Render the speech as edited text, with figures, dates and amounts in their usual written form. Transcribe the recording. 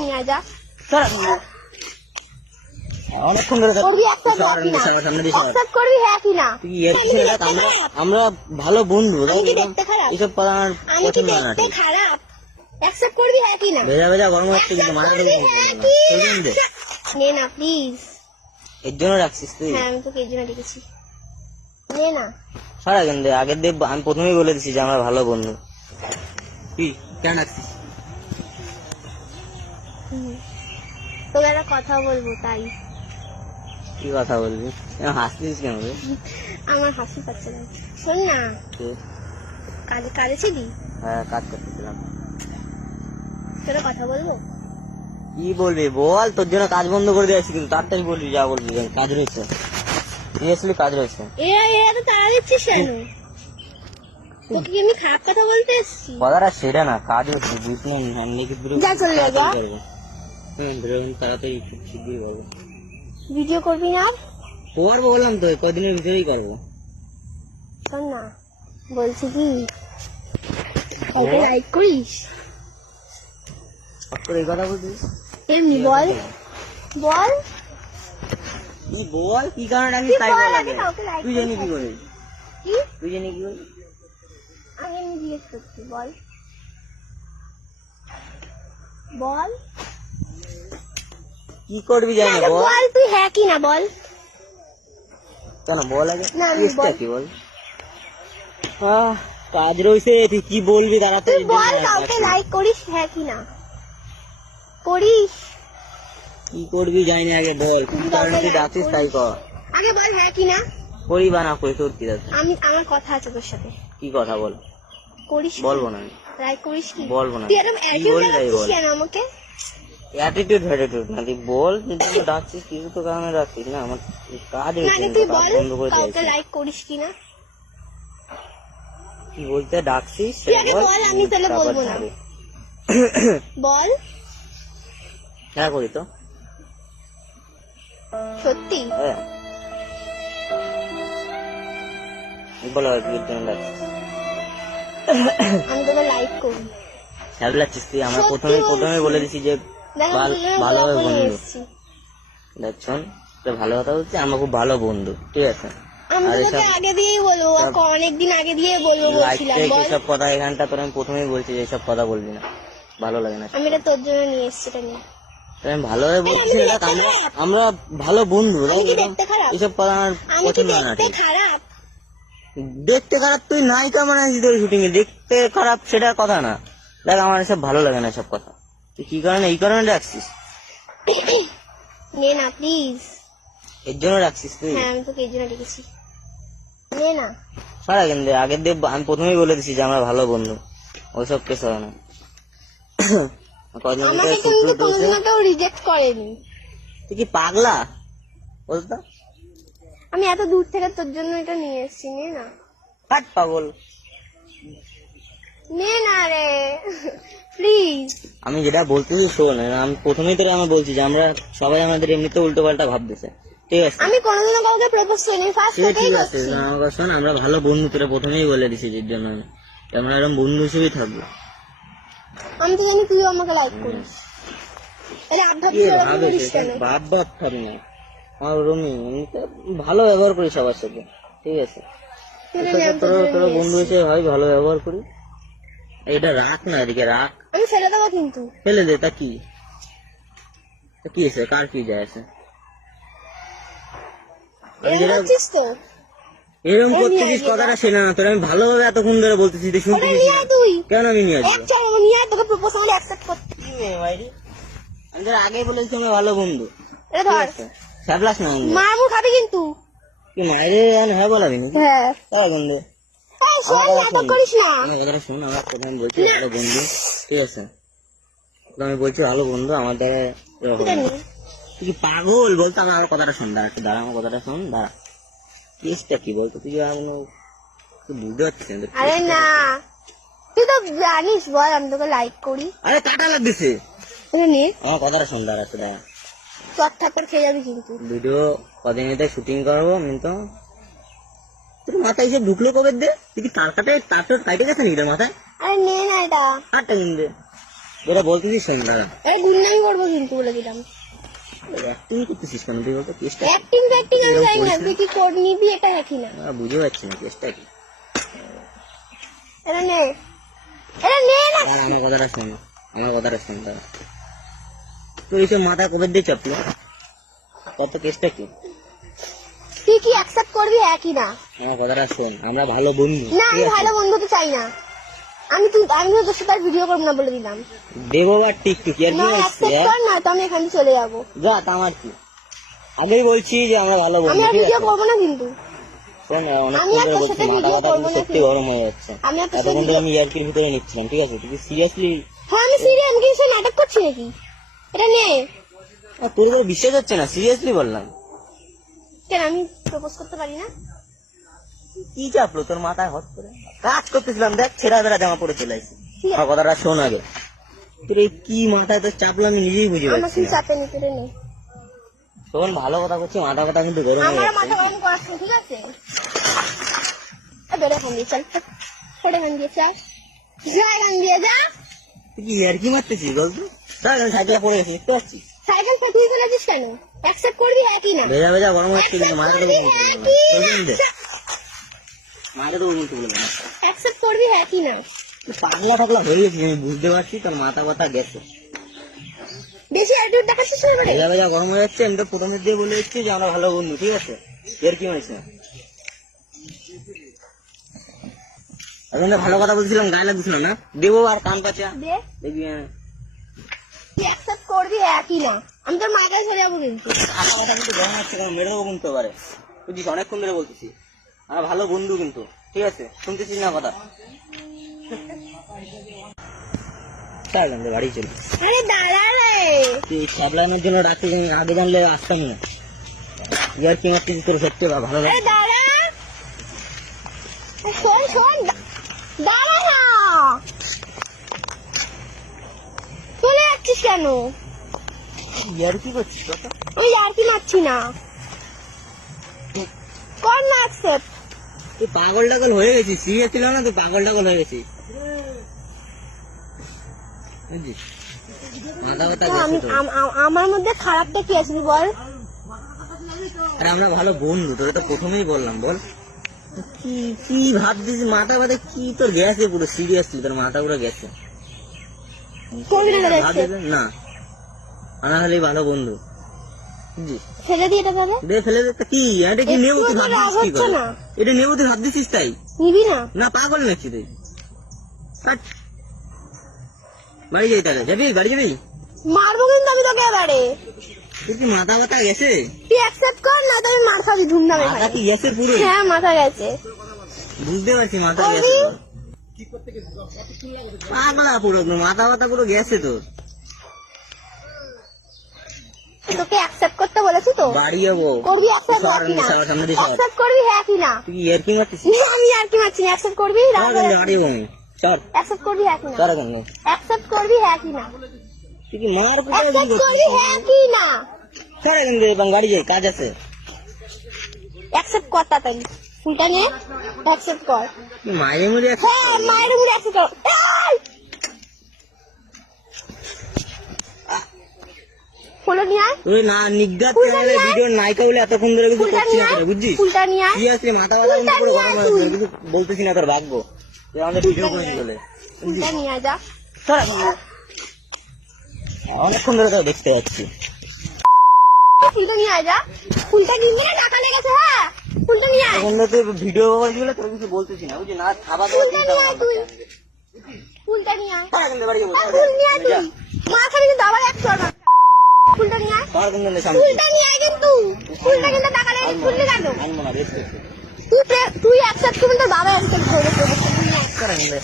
নিয়ে যা অনেকক্ষণ ধরে করবি হ্যাঁ কি না? আমরা ভালো বন্ধু, এইসব খারাপ অ্যাকসেপ্ট করবি হ্যাঁ কি না? ভেজা ভেজা গরম হচ্ছে কিন্তু নে না প্লিজ। এর জন্য রাখছিস তুই? হ্যাঁ আমি তোকে এর জন্য ডেকেছি, নে না। সারা কিন্তু আগের দেব আমি প্রথমেই বলে দিচ্ছি যে আমরা ভালো বন্ধু। তুই কেন রাখছিস? তোকে একটা কথা বলবো তাই। কি কথা বলবি? হাসছিস কেন? আমার হাসি পাচ্ছে না। শোন না, কাজে ছিলি? হ্যাঁ কাজ করতেছিলাম। তোরা কথা বলবো? কি বলবি বল, তোর জন্য কাজ বন্ধ করে দিয়েছি কিন্তু তাড়াতাড়ি বলবি, যা বলবি। কাজ রয়েছে, তুই আসলে কাজ রয়েছে। এত তাড়া দিচ্ছিস কেন? তোকে কি এমনি খারাপ কথা বলতে এসছি? কথাটা সেটা না, কাজ হচ্ছে বুঝলি না। যা চলে যা। তাড়াতাড়ি শিগগিরই করবো। ভিডিও করবি না? করবো বললাম তো, কদিনের ভিতরেই করবো। শোন না, বলছি কি কাউকে লাইক করিস? এই কথা বলছিস? এমনি বল বল কি বল, কি কারণে আমি তাই বল। তুই জানি কি করিস? তুই জানি কি করিস? আমি এমনি জিজ্ঞেস করছি, বল বল কি করবি জানি না, বল। বল তুই হ্যাঁ কি না বল। কেন বল আগে, না আমি কি বল। কাজ রয়েছে, তুই কি বলবি তাড়াতাড়ি বল। কাউকে লাইক করিস হ্যাঁ কি না? করিস? কি করবি জানি না, আগে বল কি কারণে তুই ডাকছিস তাই কর। আগে বল হ্যাঁ কি না? করি বা না করি তোর কি আছে? আমার কথা আছে তোর সাথে। কি কথা বল? করিস? বলবো না। লাইক করিস কি? বলবো না। তুই এরকম অ্যাটিটিউড দেখাচ্ছিস কেন আমাকে? অ্যাটিটিউড না, তুই বল তুই ডাকছিস, কিছু তো কারণে ডাকছিস না। আমার কাজ মানে তুই বল কাউকে লাইক করিস কি না? কি বলতে ডাকছিস বল, আমি তাহলে বলবো না। বল। হ্যাঁ করি তো। সত্যি? হ্যাঁ বলো কি জন্য ডাকছিস? আমি তোকে লাইক করি। হ্যাঁ লাগছিস তুই। আমরা প্রথমে বলে দিছি যে ভালোভাবে বন্ধু। দেখ শোন, ভালো কথা বলছি, আমরা খুব ভালো বন্ধু, ঠিক আছে? আগে দিয়েই বলবো, অনেকদিন আগে দিয়ে বলবো বলছিলাম। এইসব কথা এখানটা তোর আমি প্রথমেই বলছি যে এইসব কথা বলবি না, ভালো লাগে না। আমি এটা তোর জন্য নিয়ে এসেছি, এটা নিয়ে আমি ভালোভাবে বলছি। আমরা ভালো বন্ধু, এইসব কথা আমার পছন্দ না। খারাপ দেখতে খারাপ? তুই নায়িকা মানে তোর শুটিং এ দেখতে খারাপ সেটা কথা না। দেখ আমার এসব ভালো লাগে না সব কথা। তুই কি কারণে এই কারণে রাখছিস? নে না প্লিজ। এর জন্য রাখছিস তুই? হ্যাঁ আমি তোকে এর জন্য ডেকেছি, নে না। সারা কিন্তু আগের দেব আমি প্রথমেই বলে দিছি যে আমরা ভালো বন্ধু, ওইসব কেস হবে না। আমাকে কিন্তু কোনোদিনও কেউ রিজেক্ট করেনি। তুই কি পাগলা বলতো? আমি এত দূর থেকে তোর জন্য এটা নিয়ে এসেছি, নে না। কাট পাগল, নে না রে প্লিজ। আমি যেটা বলতেছি শোন, আমি প্রথমেই তোরা আমি বলছি যে আমরা সবাই আমাদের এমনিতে উল্টো পাল্টা ভাবতেছে, ঠিক আছে? আমি কোনোদিনও কাউকে প্রপোজ করিনি, ফার্স্ট ঠিক আছে আমার শোন, আমরা ভালো বন্ধু, তোরা প্রথমেই বলে দিছি এর জন্য আমরা এরকম বন্ধু হিসেবেই থাকবো। আমি তো জানি তুইও আমাকে লাইক করিস। ভাব থাকি না আমার রুমি, এমনিতে ভালো ব্যবহার করি সবার সাথে, ঠিক আছে? তোরা বন্ধু হিসেবে হয় ভালো ব্যবহার করি। এটা রাখ না, এদিকে রাখ। আমি ফেলে দেবো কিন্তু। ফেলে দে, তা কি আছে, কার কি যায় আছে? এরকম করতেছিস, কথাটা শোনা না তোর। আমি ভালোভাবে এতক্ষণ ধরে বলতেছি, তুই শুনতেছিস কেন? আমি নিয়ে আসবো, আমি তোর আগে বলেছি আমরা ভালো বন্ধু। সাবলাস না মামু খাবি কিন্তু। কি মাইরে হ্যাঁ বলাবি নাকি? হ্যাঁ বন্ধু করিস না। কথাটা শোন, আমার প্রথমে বলছি ভালো বন্ধু, ঠিক আছে? আমি বলছি ভালো বন্ধু আমাদের। তুই কি পাগল বলতো? আমার কথাটা শোন, দাঁড়া একটু দাঁড়া, আমার কথাটা শোন, দাঁড়া। কেসটা কি বলতো? তুই বুঝতে পারছিস? আরে না তুই তো জানিস, বল আমি তোকে লাইক করি। আরে কাটা লাগতেছে, আমার কথাটা শোন, দাঁড়া একটু দাঁড়া। চট ঠাকুর খেয়ে যাবি কিন্তু। ভিডিও কদিন শুটিং করবো কিন্তু তোর মাথায় এসে ঢুকলো কবে দে? তুই কি তার কাটে তার তোর কাটে গেছে নাকি তোর মাথায়? আরে নে না এটা কাটটা কিন্তু যেটা বলতেছিস শোন দাঁড়া, এই গুন্ডামি করবো কিন্তু বলে দিলাম। অ্যাক্টিং করতেছিস কেন তুই বলতো? কেসটা অ্যাক্টিং ফ্যাক্টিং আমি জানি না, তুই কি কোড নিবি এটা দেখি না। বুঝে পাচ্ছি না কেসটা কি। এটা নে, এটা নে না। আর আমার কথাটা শোন, আমার কথাটা শোন দাঁড়া। তুই এইসব মাথা কবে দিয়ে চাপলো? কত কেসটা কি? তুই কি অ্যাকসেপ্ট করবি একই না? আমার কথাটা শোন, আমরা ভালো বন্ধু। না আমি ভালো বন্ধু তো চাই না। আমি তো তোর সাথে ভিডিও করবো না বলে দিলাম। দেবো আর টিকটুকি আর কি না বলছিস? অ্যাকসেপ্ট কর না, তো আমি এখান থেকে চলে যাবো। যা, তা আমার কি, আগেই বলছি যে আমরা ভালো আমি বন্ধু, আর ঠিক ভিডিও আছে? করবো না কিন্তু। শোন, আমি আর অনেকক্ষণ ধরে তোর বলছি, সাথে মাথা ভিডিও ব্যথা করবো কিন্তু না সত্যি কিন্তু। গরম হয়ে যাচ্ছে। আমি আর তোর সাথে এতক্ষণ ধরে ভিডিও, আমি ইয়ার্কির ভিতরে নিচ্ছিলাম, ঠিক আছে? তুই সিরিয়াসলি, হ্যাঁ আমি সিরিয়াস, আমি কি সে নাটক করছি নাকি? এটা নে। তোর উপর বিশ্বাস হচ্ছে না, সিরিয়াসলি বললাম। কেন আমি প্রপোজ করতে পারি না? কি চাপলো তোর মাথায় হট করে? কাজ করতেছিলাম, দেখ ছেঁড়া বেড়া জামা পরে চলে আসি। ঠিক আছে। আমার কথাটা শোন আগে, তোর এই কি মাথায় তোর চাপলো আমি নিজেই বুঝে আমার পাচ্ছি কি না। চাপে নিতে রে নে। শোন, ভালো কথা করছি, মাথা কথা কিন্তু গরম হয়ে আমার যাচ্ছে। মাথা গরম করাস না, ঠিক আছে? বেড়ে খান দিয়ে চল, ফোটে খান দিয়ে চল, যা এখান দিয়ে যা। তুই কি ইয়ার্কি মারতেছিস বলতো? দেখ আমি সাইকেলে পড়ে গেছি, দেখতে পাচ্ছিস? সাইকেল ফাটিয়ে ফেলেছিস কেন? অ্যাকসেপ্ট করবি একই না? ভেজা ভেজা গরম হচ্ছে কিন্তু মাথা দেবো কিন্তু বললাম। মাথা দেবো কিন্তু বললাম। অ্যাকসেপ্ট করবি একই না? তুই পাগলা টাগলা হয়ে গেছিস, আমি বুঝতে পারছি, তোর মাথা ব্যথা গেছে। বেশি অ্যাটিটিউড দেখাচ্ছিস না এবারে? ভেজা ভেজা গরম হয়ে যাচ্ছে, আমি তো প্রথমের দিয়ে বলে দিচ্ছি যে আমরা ভালো বন্ধু, ঠিক আছে? এর কি হয়েছে? এখন তো ভালো কথা বলছিলাম, গায়ে লাগছিলাম না? দেবো আর কান পাচা দে, দেখবি। তুই অ্যাকসেপ্ট করবি একই না? আমি তোর মায়ের কাছে চলে যাবো কিন্তু। আশা কথা কিন্তু গরম হচ্ছে, কারণ মেরে দেবো কিন্তু পারে, বুঝছিস? অনেকক্ষণ ধরে বলতেছি আমরা ভালো বন্ধু কিন্তু, ঠিক আছে? শুনতেছিস না কথা? চল আমরা বাড়ি চলি। আরে দাঁড়া রে। তুই সাবলানোর জন্য ডাকতে আগে জানলে আসতাম না। ইয়ার কি মারতেছিস, তোর সত্যি ভালো আরে লাগে? দাঁড়া, শোন শোন, দাঁড়া না, চলে যাচ্ছিস কেন? ইয়ার কি করছিস কথা? ওই আর কি মারছি না, কর না অ্যাকসেপ্ট। তুই পাগল টাগল হয়ে গেছিস, সিরিয়াস ছিল না, তুই পাগল টাগল হয়ে গেছিস, বুঝছিস? মাথা ব্যথা আমি গেছে তোর। আমার মধ্যে খারাপটা কি আছে তুই বল? আরে আমরা ভালো বন্ধু, তোকে তো প্রথমেই বললাম, বল কি কি ভাবছিস? মাথা ব্যথা কি তোর গেছে পুরো, সিরিয়াসলি তোর মাথা পুরো গেছে। করবি না তাহলে ভাবছিস accept? না, আমরা হলেই ভালো বন্ধু, বুঝছিস? ফেলে দিয়ে এটা তাহলে দে ফেলে দে, তা কি এটা কি নেবো? তুই একটুও তো রাগ ভাবছিস কি হচ্ছে করে? না? এটা নেবো তুই ভাবছিস তাই? নিবি না? না পাগল নাকি তুই? হাট। বাড়ি যাই তাহলে, যাবি? বাড়ি যাবি? মারবো কিন্তু আমি তোকে এবারে। তোর কি মাথা ব্যথা গেছে? তুই অ্যাকসেপ্ট কর না, তো আমি মার খাবি ধুমধামে মাথা খাই। কি গেছে পুরো? হ্যাঁ মাথা গেছে। বুঝতে পারছি মাথা করবি? গেছে তোর। পাগলা পুরো, তোর মাথা ব্যথা পুরো গেছে তোর। তোকে অ্যাকসেপ্ট করতে বলেছি তো। বাড়ি যাবো। করবি অ্যাকসেপ্ট সর, কি না? সর, সামনে দিয়ে সর। অ্যাকসেপ্ট করবি হ্যাঁ কি না? তুই কি ইয়ার্কি মারতেছিস? না, আমি আর কি মারছি না, অ্যাকসেপ্ট করবি রাগ সর, করে। বাড়ি যাবো আমি। সর, অ্যাকসেপ্ট করবি হ্যাঁ কি না? সর এখানে। অ্যাকসেপ্ট করবি হ্যাঁ কি না? তুই কি মার কোথায় অ্যাকসেপ্ট করছিস? করবি হ্যাঁ কি না? সর এখান থেকে, এবং বাড়ি যাই, কাজ আছে। অ্যাকসেপ্ট কর তাড়াতাড়ি, ফুলটা নে, অ্যাকসেপ্ট কর। তুই মায়ের মুড়ে আছিস? হ্যাঁ মায়ের মুড়ে অ্যাকসেপ্ট কর। এই! ফুলটা নিয়ে আয়, তুই না নিজ্ঞাত ফুলটা চ্যানেলে নিয়ে আয়। ভিডিও নায়িকা বলে এতক্ষণ ধরে কিছু ফুলটা করছি নিয়ে না আয়, তোরে, বুঝছিস? ফুলটা নিয়ে আয়। সিরিয়াসলি মাথা ব্যথা কিন্তু পুরো গরম হয়ে গেছে, কিছু বলতেছি না, তোর ভাগ্য তুই আমাদের ভিডিও করেছিস বলে। ফুলটা নিয়ে আয় যা। সর এখান থেকে। অনেকক্ষণ ধরে তোকে দেখতে পাচ্ছি। ফুলটা নিয়ে আয় যা। ফুলটা কিনবি না, টাকা লেগেছে। হ্যাঁ ফুলটা নিয়ে আয়। এখন তো তুই ভিডিও করেছিস বলে তোর কিছু বলতেছি না, বুঝলি? না খাবার দাবার ফুলটা চিন্তা নিয়ে আয় তুই, ভাবনা। ফুলটা নিয়ে আয়। সর এখান থেকে, বাড়ি যাবো। আর ফুল নিয়ে আয় তুই, মাথায় কিন্তু আবার এক চড় মার। ফুলটা নিয়ে আয়, সর এখান থেকে, সামনে। ফুলটা নিয়ে আয় কিন্তু। ফুলটা কিন্তু টাকা লেগেছে, ফুললি কেন? আনবো না, রেস্ট করছি। তুই অ্যাকসেপ্ট করবি, তোর বাবা অ্যাকসেপ্ট করবে। সর এখান থেকে।